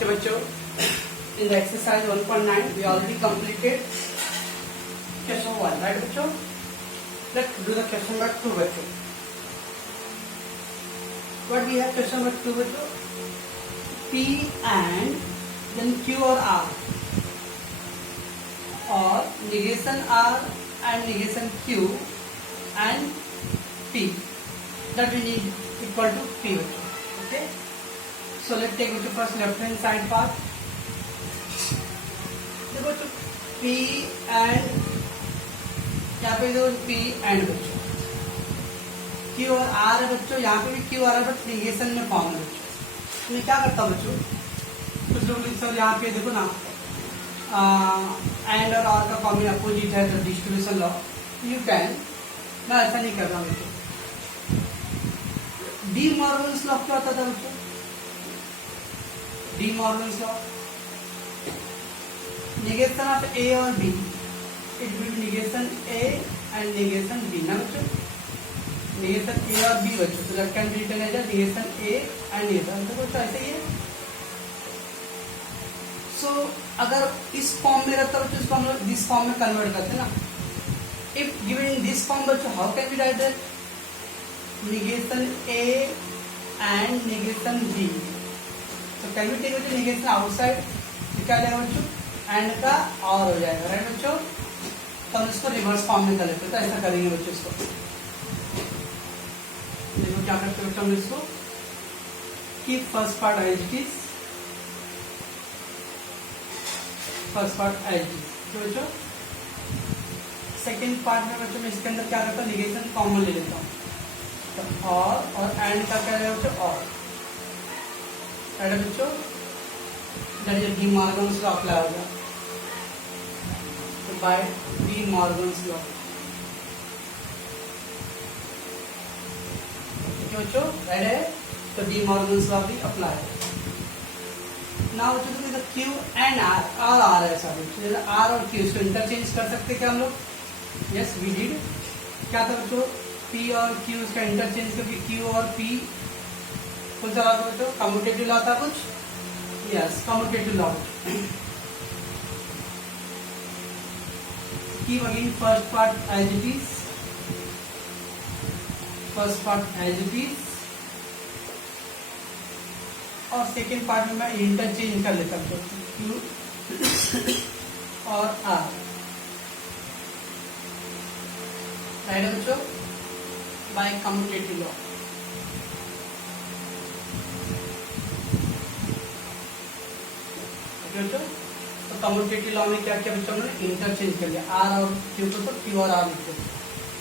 Okay, बच्चों, in the exercise 1.9 we already completed question 1, right बच्चों? Let's do the question number 2 बच्चों. What we have question number 2 बच्चों? P and then Q or R, or negation R and negation Q and P, that we need equal to P बच्चों. Okay. So let's take the first left hand side part. देखो तो P and यहाँ पे जो P and बच्चों Q और R है बच्चों, यहाँ पे भी Q और R बट निगेशन में फॉर्म है बच्चों. मैं क्या करता हूँ बच्चों, कुछ लोग सर यहाँ पे देखो ना एंड और R का फॉर्म अपोजिट है तो डिस्ट्रीब्यूशन लॉ यू कैन, मैं ऐसा नहीं कर रहा बच्चों. डी मॉर्गन्स लॉ क्या होता था बच्चों? D Morgan's law, negation of A और B, it will be negation A and negation B ना बच्चों. negation A और B बच्चों, तो that can be written as a negation A and negation, तो बच्चों ऐसे ही है. So अगर इस फॉर्म में रहता बच्चों, इसको हम लोग दिस फॉर्म में कन्वर्ट करते हैं ना. If given in this form बच्चों, how can we write that? negation A and negation B. So can we take बच्चों negation outside, क्या आ जाएगा बच्चों? एंड का और हो जाएगा, राइट बच्चों. तो हम इसको रिवर्स फॉर्म में कर लेते हैं, तो ऐसा करेंगे बच्चों. इसको देखो क्या करते हैं बच्चों, हम इसको keep first part as it is, first part as it is. तो बच्चों सेकेंड पार्ट में बच्चों मैं इसके अंदर क्या करता हूँ, निगेशन कॉमन ले लेता हूँ. तो और एंड का क्या है बच्चों, और, राइट बच्चों. डी मॉर्गन्स लॉ अप्लाई होगा, तो बाय डी मॉर्गन्स लॉ. बच्चों राइट है, तो डी मॉर्गन्स लॉ भी अप्लाई है. नाउ बच्चों तो क्यू एंड आर, और आर है सॉरी, आर और क्यू इसको इंटरचेंज कर सकते क्या हम लोग? Yes we did. क्या था बच्चों, पी और क्यू इसका इंटरचेंज करके क्यू और पी कौन सा लॉ था बच्चों? कम्यूटेटिव लॉ था कुछ. Yes, commutative law. Keep again first part as it is. First part as it is. और second part में मैं interchange कर लेता हूँ Q और R. राइट बच्चों, by commutative law. तो कम्यूटेटिव लॉ में क्या किया बच्चों, हमने इंटरचेंज कर लिया आर और क्यू को, तो क्यू और आर लिखते हैं.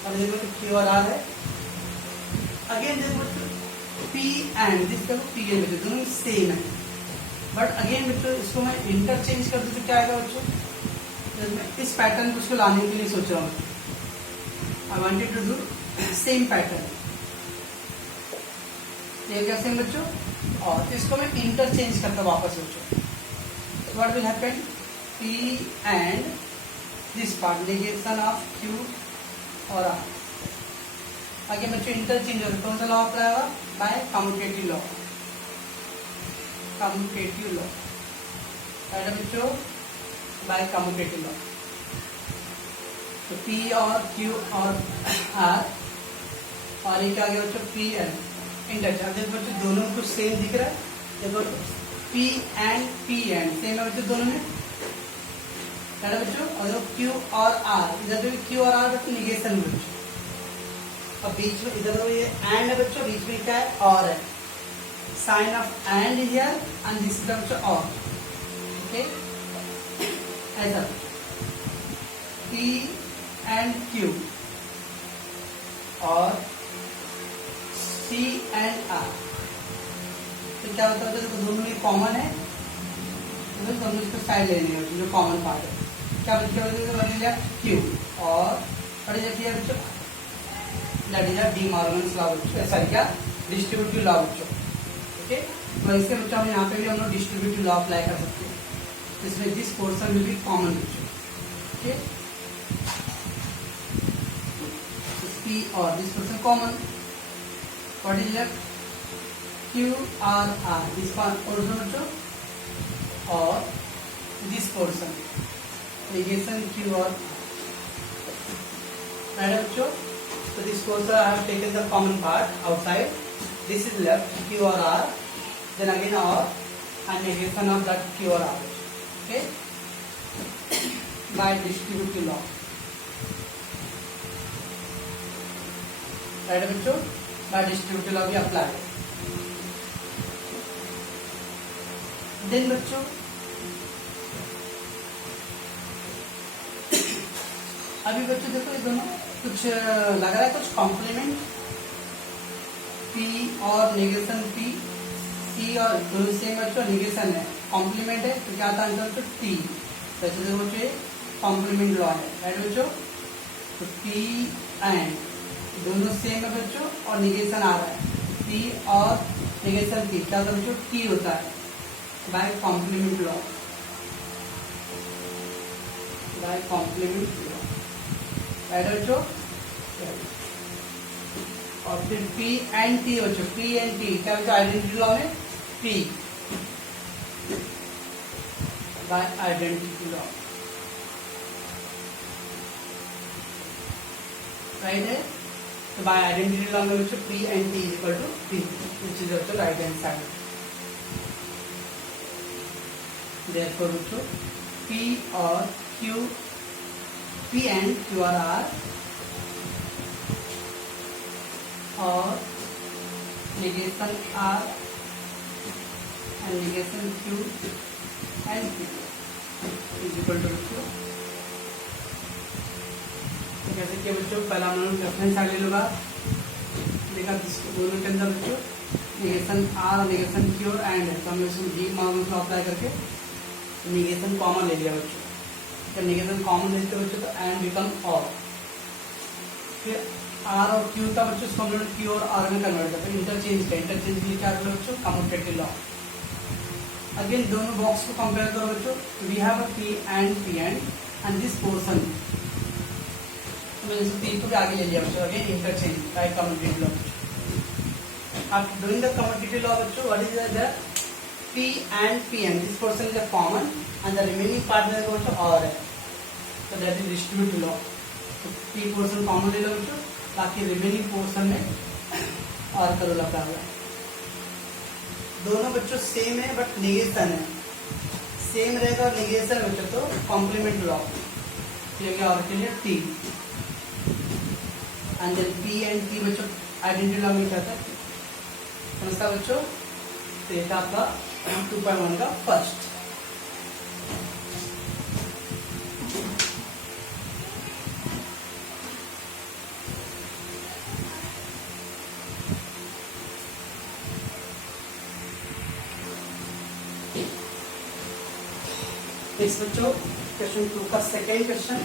अब देखो तो क्यू और आर है. अगेन देखो पी एंड दिस देखो पी एंड बच्चों दोनों सेम है, बट अगेन बच्चों इसको मैं इंटरचेंज कर दूं तो क्या आएगा बच्चों? तो मैं इस पैटर्न को उसको लाने के लिए सोच रहा हूँ. I wanted to do same pattern. ये क्या सेम बच्चों, और इसको मैं इंटरचेंज करता वापस बच्चों. What will happen? P and this part negation of Q और R. आगे बच्चों इंटरचेंज होगा, कौन सा लॉ अप्लाई होगा? By commutative law. Commutative law, right बच्चों, बाय कम्यूटेटिव लॉ. तो P और Q और R, और ये क्या आ गया बच्चों? P and interchange. देखो बच्चों दोनों को सेम दिख रहा है. देखो P and P and same है बच्चों दोनों में, है ना बच्चों. और जो Q और R, इधर जो Q और R बच्चों निगेशन में बच्चों. अब बीच में इधर ये एंड है बच्चों, बीच में क्या है? और है. Sign of and here and this is बच्चों और. ओके, ऐसा P and Q और C and R. तो क्या होता है, तो दोनों में कॉमन है, तो दोनों इसको साइड लेने हैं जो कॉमन पार्ट है. क्या बच्चों क्यू और डी मॉर्गन्स लॉ बच्चों, सॉरी क्या डिस्ट्रीब्यूटिव लॉ बच्चों. ओके, तो इससे बच्चों हम यहाँ पे भी हम लोग डिस्ट्रीब्यूटिव लॉ अप्लाई कर सकते हैं. इसमें this portion will be common बच्चों. ओके, पी और this portion common. What is left? Q R R. This one also बच्चों or this portion, negation Q or R. Right, bachcho? So this portion I have taken the common part outside. This is left Q or R. Then again R and negation of that Q or R. Okay? By distributive law. Right, bachcho? By distributive law we apply. Then बच्चों अभी बच्चों देखो ये दोनों कुछ लग रहा है कुछ कॉम्प्लीमेंट P और नेगेशन P C और दोनों सेम बच्चों नेगेशन है कॉम्प्लीमेंट है तो क्या आता है आंसर तो T वैसे देखो बच्चों कॉम्प्लीमेंट लॉ है राइट बच्चों तो P एंड दोनों सेम है बच्चों और नेगेशन आ रहा है P और नेगेशन P क्या होता है बच्चों T होता है by complement law right बच्चों और फिर P and T बच्चों P and T क्या बच्चों आइडेंटिटी लॉ में P by identity law right है तो by identity law में बच्चों P and T is equal to P which is also right hand side. Therefore, बच्चों P और Q, P and Q और R और negation R and negation Q and P is equal to बच्चों तो कैसे किया बच्चों पहला हम लोग रेफरेंस आगे ले लूँगा देखा दोनों के अंदर बच्चों negation R और negation Q and है तो हम इसमें G मान को अप्लाई करके नेगेशन कॉमन ले लिया बच्चों जब नेगेशन कॉमन लेते हो बच्चों तो एंड बिकम और फिर आर और क्यू था बच्चों उसको हम लोग क्यू और आर में कन्वर्ट करते हैं इंटरचेंज के लिए क्या करो बच्चों कम्यूटेटिव लॉ अगेन दोनों बॉक्स को कंपेयर करो बच्चों we have a P and this portion मैंने पी को भी आगे ले लिया बच्चों again interchange by commutative law after doing the commutative law बच्चों what is the P and Pn. This portion is a common, and the remaining part is also R है. So that is distributive law. So P portion common ले लो बच्चों, बाकी remaining portion में R का rule apply हुआ. दोनों बच्चों same है बट नेगेशन है. सेम रहेगा नेगेशन बच्चों तो कॉम्प्लीमेंट लॉ. ये क्या और के लिए T. And then P and T बच्चों आइडेंटिटी लॉ में क्या था? समझता बच्चों? तो ये था आपका 2.1 का फर्स्ट नेक्स्ट बच्चों क्वेश्चन 2 का second question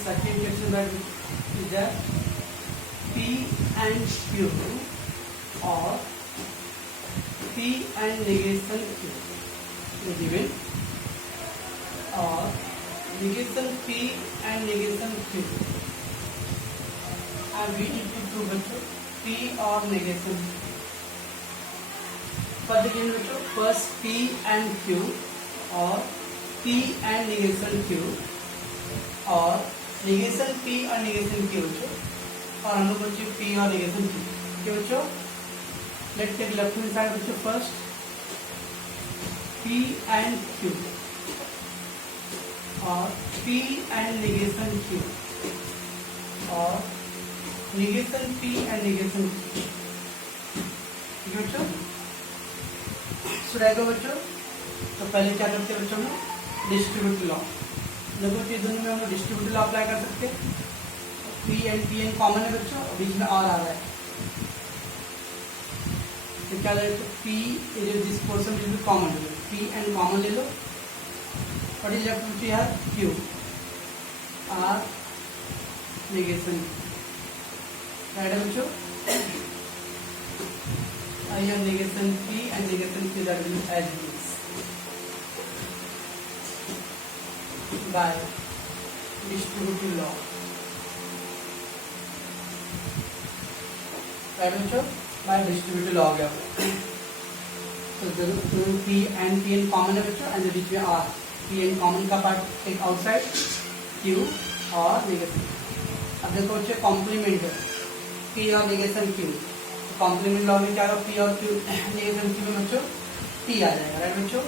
second question that is that P and Q or P and negation Q is given or negation P and negation Q and we need to prove बच्चों P or negation for the given बच्चों first P and Q or P and negation Q और negation P और negation Q बच्चों और हम लोग बच्चों P और नेगेशन Q क्या बच्चों let's take left hand side बच्चों फर्स्ट P एंड Q और P एंड नेगेशन Q और negation P and negation Q ठीक है बच्चों सुनेगा बच्चों तो पहले क्या करते हैं बच्चों में डिस्ट्रीब्यूटिव लॉ देखो ये दोनों में हम लोग डिस्ट्रीब्यूटिव लॉ अप्लाई कर सकते हैं P एंड कॉमन है बच्चों बीच में और आ रहा है तो क्या ले P this portion will be common P and common ले लो what is left with here Q R negation right है बच्चों I have negation P and negation Q that will be as it is by distributive law. Right बच्चों, bye distributive law हो गया। तो P N common है बच्चों, and बीच में are, P N common का पार्ट टेक आउटसाइड, क्यू और negation. अब देखो बच्चों कॉम्प्लीमेंट है, पी और नेगेशन क्यू, तो कॉम्प्लीमेंट लॉ में क्या होगा, पी और क्यू नेगेशन क्यू में बच्चों टी आ जाएगा, राइट बच्चों,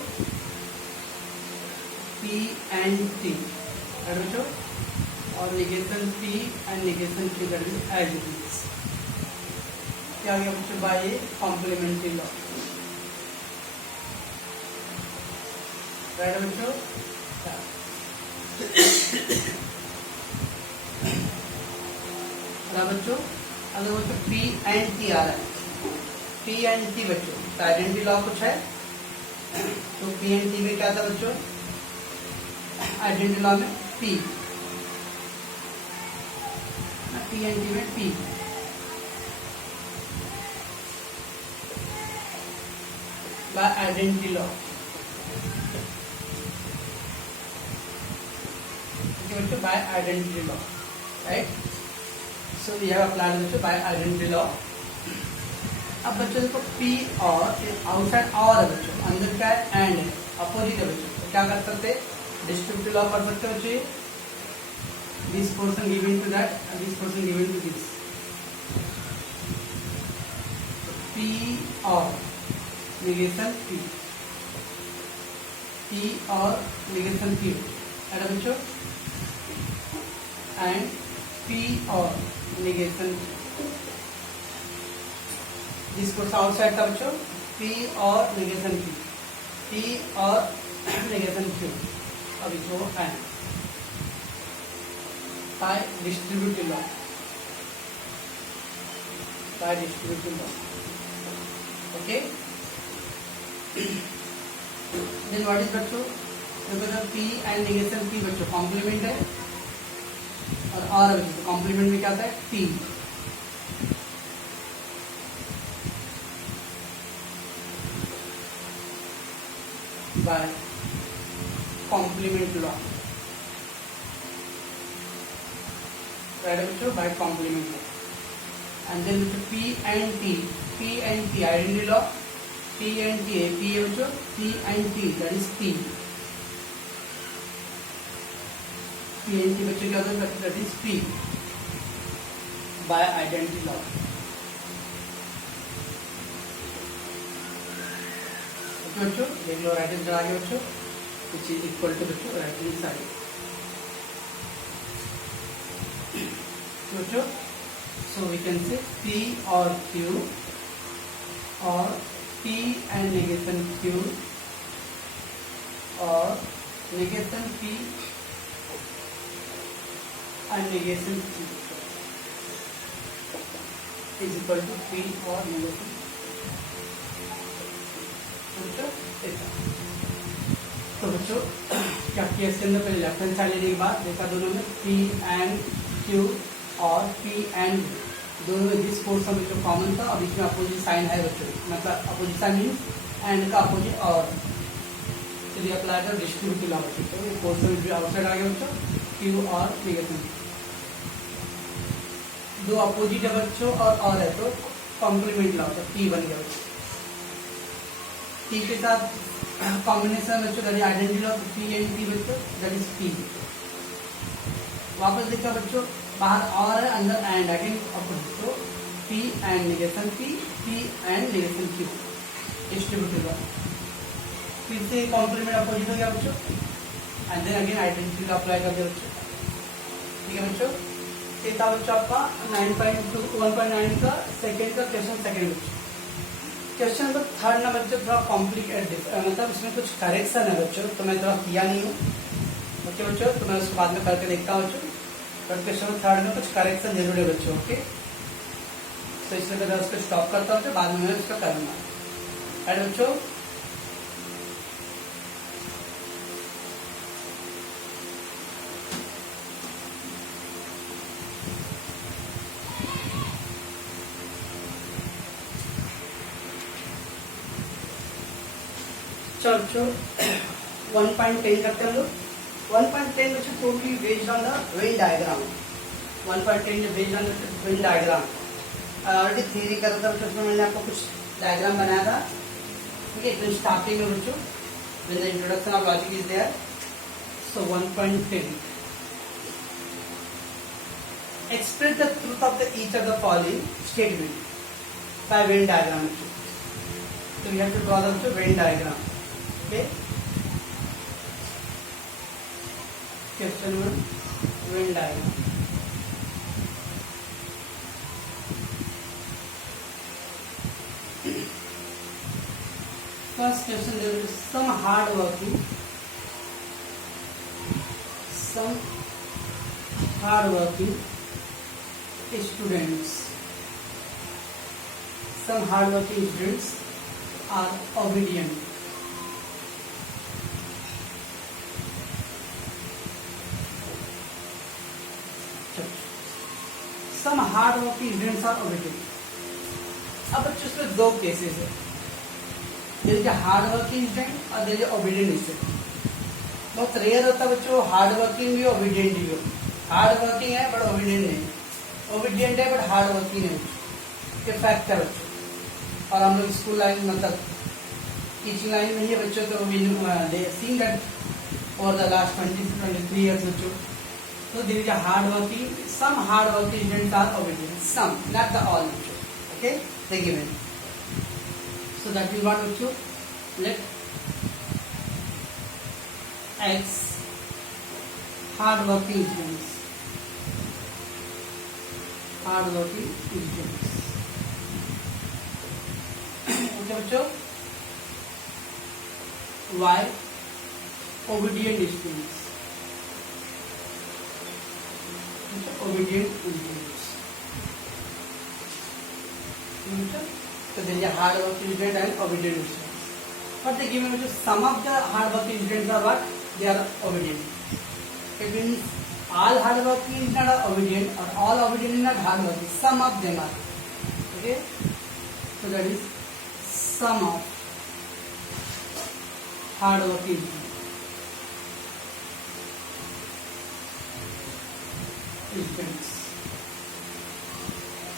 पी एंड टी, राइट बच्चों, और negation P and negation Q that is as it is. क्या गया बच्चों, बाय कॉम्प्लीमेंट्री लॉ, राइट बच्चों। बच्चों अगर बच्चों पी एंड टी आ रहा है, पी एंड टी बच्चों तो आइडेंटिटी लॉ कुछ है, तो पी एंड टी में क्या था बच्चों, आइडेंटिटी लॉ में पी एंड टी में पी, बाय आइडेंटिटी लॉ, बच्चों by identity law, right. So we have applied बच्चों बाय आइडेंटिटी लॉ। अब बच्चों देखो पी और आउटसाइड और है बच्चों, अंदर क्या है एंड है, अपोजिट है बच्चों, तो क्या कर सकते हैं, डिस्ट्रीब्यूटिव लॉ पढ़ सकते हो बच्चों, this portion given to that, this portion given to this, P और नेगेशन पी, पी और नेगेशन क्यू, है ना बच्चों, एंड पी और नेगेशन, जिसको आउटसाइड था बच्चों, पी और नेगेशन क्यू, पी और नेगेशन क्यू, अब इसको and by distributive law, by distributive law, okay. Then what is बच्चों, देखो पी एंड नेगेशन पी बच्चों कॉम्प्लीमेंट है, और बच्चों कॉम्प्लीमेंट में क्या आता है, T, by complement law, right बच्चों, by complement law, and then बच्चों P and T identity law, P and T है, पी है बच्चों, P and T that is P, P and T बच्चों क्या होता है, दैट is P by identity law, बच्चों देख लो राइट हैंड आगे बच्चों, विच इज इक्वल टू बच्चों राइट हैंड साइड, बच्चों so we can say P और क्यू और पी एंड नेगेशन क्यू और negation P and negation Q is equal to P और नेगेशन, तो बच्चों क्या किया इसके अंदर, पहले लेफ्ट हैंड साइड लेने के बाद देखा दोनों में पी एंड क्यू और पी एंड दोनों में जिस पोर्शन में जो कॉमन था, और बीच में अपोजिट साइन है बच्चों, मतलब अपोजिट साइन मीन्स एंड का अपोजिट और, चलिए अप्लाई कर डिस्ट्रीब्यूटिव लॉ बच्चों, तो ये पोर्शन भी आउटसाइड आ गया बच्चों, क्यू और नेगेशन, दो अपोजिट है बच्चों और है तो कॉम्प्लीमेंट लॉ होता है, पी बन गया बच्चों, पी के साथ कॉम्बिनेशन बच्चों that is identity law, P and P बच्चों दैट इज पी, वापस देखा बच्चों बाहर और है अंदर एंड, अगेन अपोजिट, तो P and negation P and negation Q, distributive law, फिर से कॉम्प्लीमेंट अपोजिट हो गया बच्चों, and then again identity law apply कर दिया बच्चों, ठीक है बच्चों। ये था बच्चों आपका 1.9 का सेकेंड का क्वेश्चन, सेकेंड बच्चों। क्वेश्चन नंबर थर्ड ना बच्चों थोड़ा कॉम्प्लिकेटेड, मतलब इसमें कुछ करेक्शन है बच्चों, तो मैं थोड़ा किया नहीं हूँ ओके बच्चों, तो मैं उसको बाद में करके देखता हूँ बच्चों, बट क्वेश्चन नंबर थर्ड में कुछ करेक्शन जरूर है बच्चों, ओके। तो इसलिए मैं उसको स्टॉप करता हूँ, बाद में मैं उसका करूँगा, राइट बच्चों। चलो 1.10 करते हैं हम लोग। 1.10 which is totally based on the Venn diagram. 1.10 is based on the Venn diagram. Already theory कर रहा था बच्चों, उसमें मैंने आपको कुछ डायग्राम बनाया था, ठीक है। तो स्टार्टिंग में बच्चों when the introduction of logic is there, so 1.10 express the truth of the each of the following statement by Venn diagram. So we have to draw the Venn diagram. Okay. Question 1, Venn diagram. First question, there is some hard working students. Some hard working students are obedient. Some hard working students are obedient. अब बच्चों इसमें दो cases है, there is a hard working student और there is a obedient student. बहुत rare होता है बच्चों हार्ड वर्किंग भी ओबीडियंट भी हो. हार्ड वर्किंग है बट ओबीडियंट नहीं, ओबीडियंट है बट हार्ड वर्किंग नहीं. ये फैक्ट है बच्चों. और हम लोग स्कूल लाइन मतलब टीचिंग लाइन में ही है बच्चों, तो we seen that for the last 20-23 years बच्चों. तो there is a hard working, some hard working students are obedient, some not the all बच्चों. Okay, they given. So that is what बच्चों, late X hard working students, okay बच्चों. Y obedient students, obedient students. So there is a hard working student and obedient students. But they give me some of the hard working students are what? They are obedient. It means all hard working is not obedient or all obedient is not hard working. Some of them are. Okay. So that is some of hard working students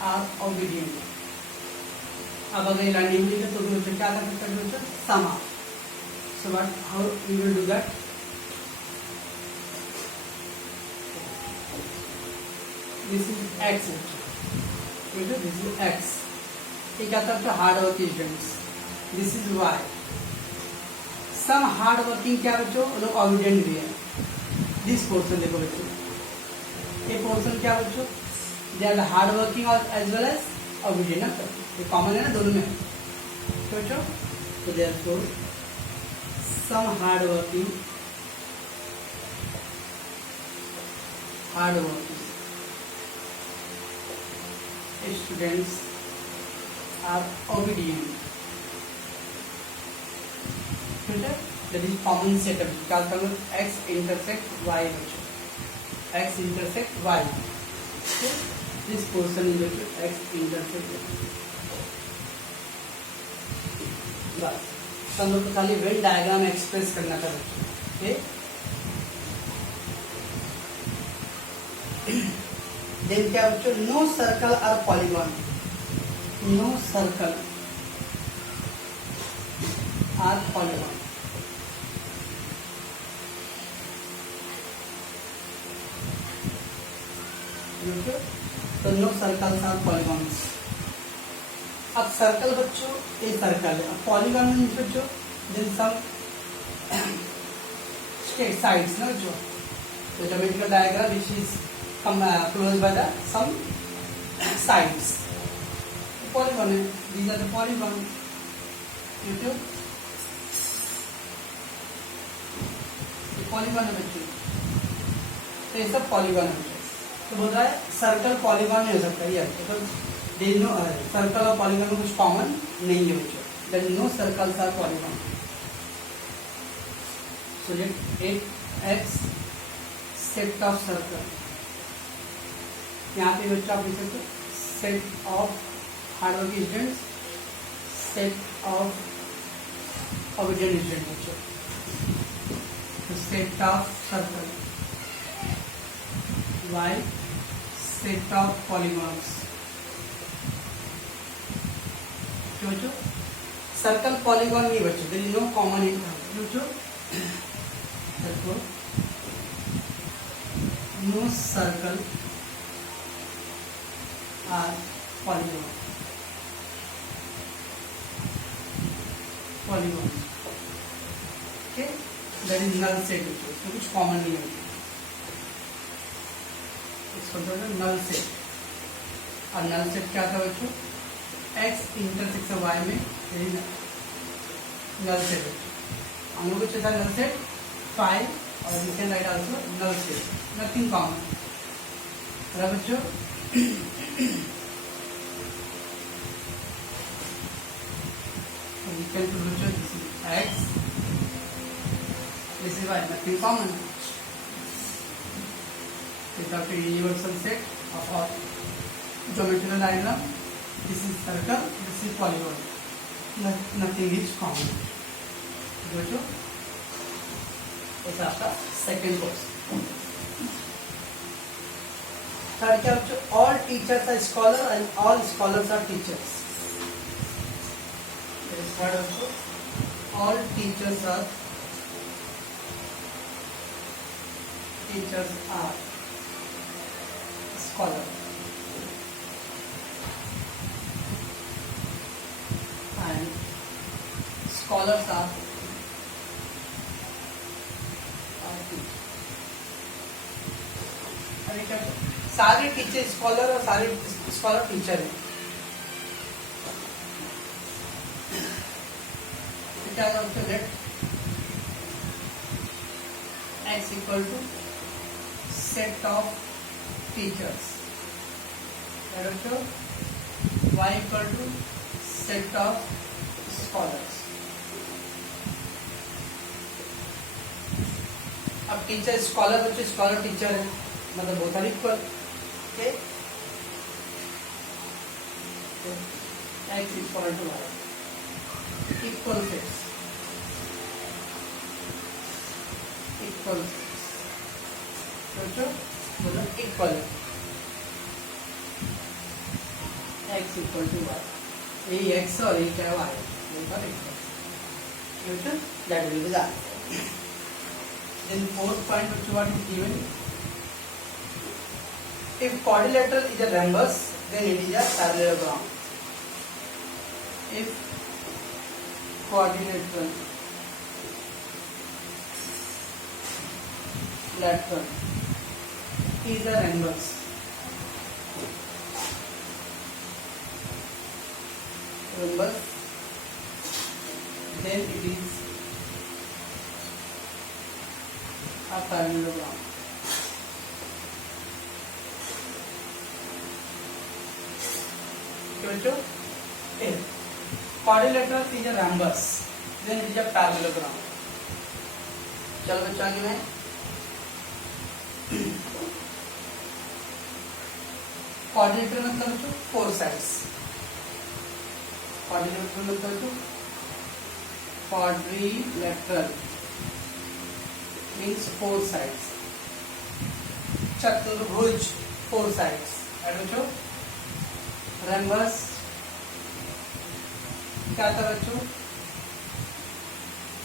are obedient. अब अगर line लिखे तो भी क्या कर सकते हैं? Some of. So what? How we will do that? This is X. This is X. ये क्या करते हैं? Hard working students. This is Y. Some hard working क्या बच्चों? लोग ऑबिडियंट भी है. दिस पोर्शन देखो बच्चों, ये पोर्शन क्या बच्चों? दे आर हार्ड वर्किंग और एज वेल एज ऑबिडियंट. ये कॉमन है ना दोनों में. तो बच्चों तो therefore some hard working students are obedient. ठीक है, that is common setup. क्या करो? X intersect Y बच्चों. X intersect Y. Okay? This portion is बच्चों X intersect Y. बस हम लोग को खाली वेन डायग्राम एक्सप्रेस करना था बच्चों. ओके, देन क्या बच्चों? नो सर्कल और पॉलीगॉन. नो सर्कल और पॉलीगॉन. तो नो सर्कल और पॉलीगॉन्स. अब सर्कल बच्चों ये सर्कल है. अब पॉलीगॉन मीन्स बच्चों देन सम स्ट्रेट साइड्स ना बच्चों. तो geometrical diagram which is closed by the some sides. Polygon है. These are the polygon. YouTube. ये polygon है बच्चों. तो ये सब polygon है बच्चों. तो बोल रहा है सर्कल पॉलीगॉन नहीं हो सकता. ये तो there is no सर्कल और पॉलीगॉन में कुछ कॉमन नहीं है बच्चों. There is no circles or polygon. So let X set of circle. यहाँ पे बच्चों आप लिख सकते हो set of hard working students, set of obedient student बच्चों. Set of circle Y, set of polygons. क्यों बच्चों? सर्कल पॉलीगॉन नहीं बच्चों, there is no common in बच्चों, no circle are polygon, polygon, okay, that is null set बच्चों, इसमें कुछ common नहीं है, इसको बोलते हैं नल सेट। और नल सेट क्या था बच्चों? x इंटरसेक्शन y में नल सेट, हम लोग को नल सेट 5 और you can write also null set, nothing common, बराबर बच्चों? you can put bachcho this is x, this is y, nothing common. Without a universal set of all geometrical diagram, this is circle, this is polygon, nothing is common. बच्चों ऐसा आपका second question. Third क्या बच्चों? All teachers are scholar and all scholars are teachers. Third बच्चों, all teachers are scholar and scholars are teachers। अरे क्या सारे teacher scholar और सारे स्कॉलर टीचर हैं, क्या होता है? x equal to set of teachers, y equal to set of scholars। अब टीचर स्कॉलर बच्चे स्कॉलर टीचर है, मतलब both are equal, okay, x equal to y, equal sets, equal बच्चों बोलो equal, x equal to y, यही x और ये क्या y, both equal, that will be the answer. Then fourth point बच्चों what is given? If quadrilateral is a rhombus, then it is a parallelogram. If quadrilateral lateral is a rhombus, then it is a parallelogram। बच्चों quadrilateral is a rhombus, then it is a parallelogram। चलो बच्चों आगे मैं quadrilateral मतलब बच्चों 4 sides, quadrilateral मतलब बच्चों quadrilateral means 4 sides, चतुर्भुज 4 sides, right बच्चों? rhombus क्या था बच्चों?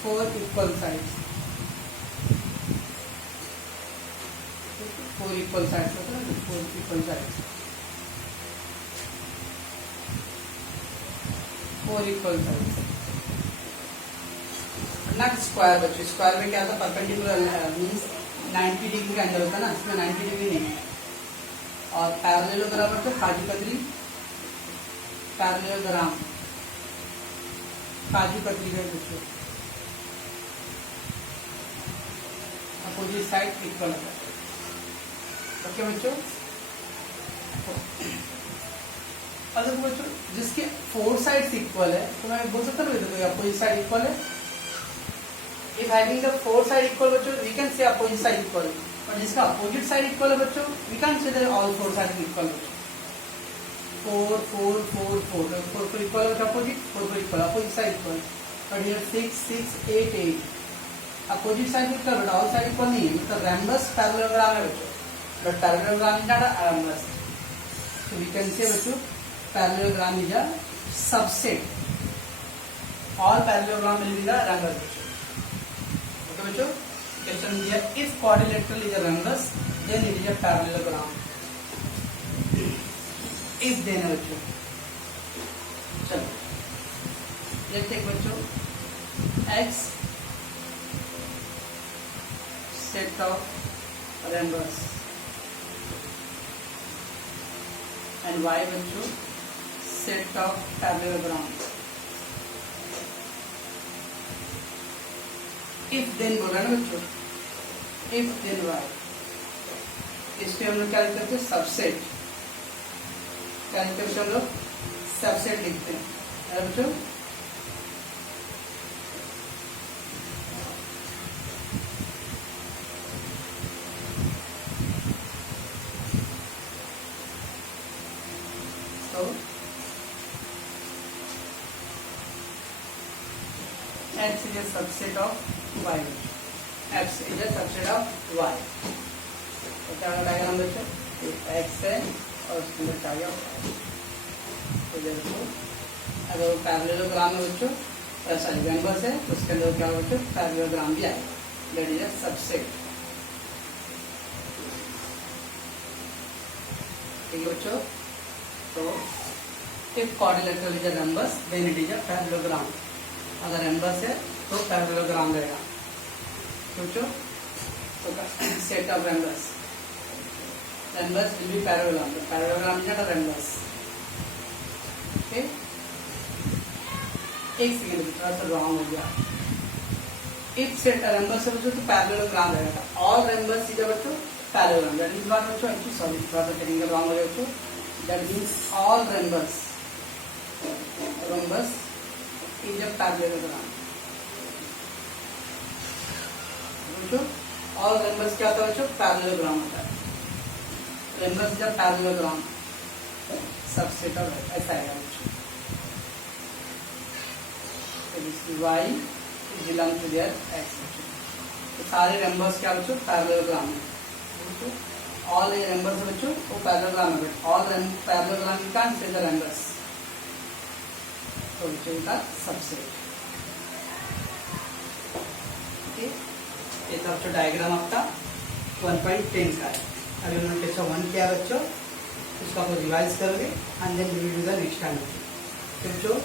4 equal sides, 4 equal sides होता है ना, 4 equal sides, 4 equal sides, ना स्क्वायर बच्चों, स्क्वायर में क्या था? परपेंडिकुलर मीन्स 90 डिग्री का एंगल होता है ना, इसमें 90 डिग्री नहीं है। और पैरेललोग्राम तो काजू कतरी, पैरेललोग्राम काजू कतरी है बच्चों, अपोजिट साइड इक्वल है, ओके बच्चों? अगर बच्चों जिसके 4 साइड्स इक्वल है तो मैं बोल सकता हूँ अपोजिट साइड इक्वल है। If having the 4 side equal बच्चों we can say opposite side equal, और जिसका opposite side equal है बच्चों we can't say that all 4 sides equal बच्चों। 4 4 4 4 4 को equal है opposite, 4 को equal opposite side equal, but here 6 6 8 8 opposite side equal but all side equal नहीं है, मतलब rhombus parallelogram है बच्चों, but parallelogram is not a rhombus, so we can say बच्चों parallelogram is a subset all parallelogram will be the rhombus. Okay बच्चों, question here, if quadrilateral is a rhombus then it is a parallelogram. if then है बच्चों. चलो let's take बच्चों x set of rhombus and y बच्चों set of parallelogram. if then बोल रहा है ना बच्चों, if then y, इसमें हम लोग क्या लिखते हैं, सबसेट. क्या लिखते हैं हम लोग, सबसेट लिखते हैं, है बच्चों. तो X is a subset of Y. X is a subset of Y. तो क्या डायग्राम बच्चों, X है और उसके अंदर क्या गया Y. तो देखो अगर वो पैरेललोग्राम है बच्चों, सॉरी रैम्बस है, तो उसके अंदर क्या होगा बच्चों, पैरेललोग्राम भी आएगा. That is a subset. ठीक है बच्चों. तो if quadrilateral is a rhombus then it is a parallelogram. अगर rhombus है तो parallelogram रहेगा. सोचो तो set of rhombus will be parallelogram. The parallelogram is not a rhombus. Okay, एक सेकेंड थोड़ा सा रॉन्ग हो गया. if set a rhombus है बच्चों तो parallelogram रहेगा. all rhombus is a बच्चों parallelogram. that means what बच्चों, actually sorry थोड़ा सा टेक्निकल रॉन्ग हो गया बच्चों. that means all rhombus is a parallelogram. बच्चों all rhombus क्या होता है बच्चों, parallelogram होता है. rhombus is a parallelogram subset of ऐसा है बच्चों. so this is y belongs to their x. तो सारे rhombus क्या बच्चों, parallelogram है. all the rhombus बच्चों वो parallelogram है. all parallelogram you can't say the rhombus. तो बच्चों का सबसेट. ओके, ये था बच्चों डायग्राम आपका 1.10 का है. अभी उन्होंने टेस्ट 1 किया बच्चों, उसको आप रिवाइज करोगे and then we will do the next time. बच्चों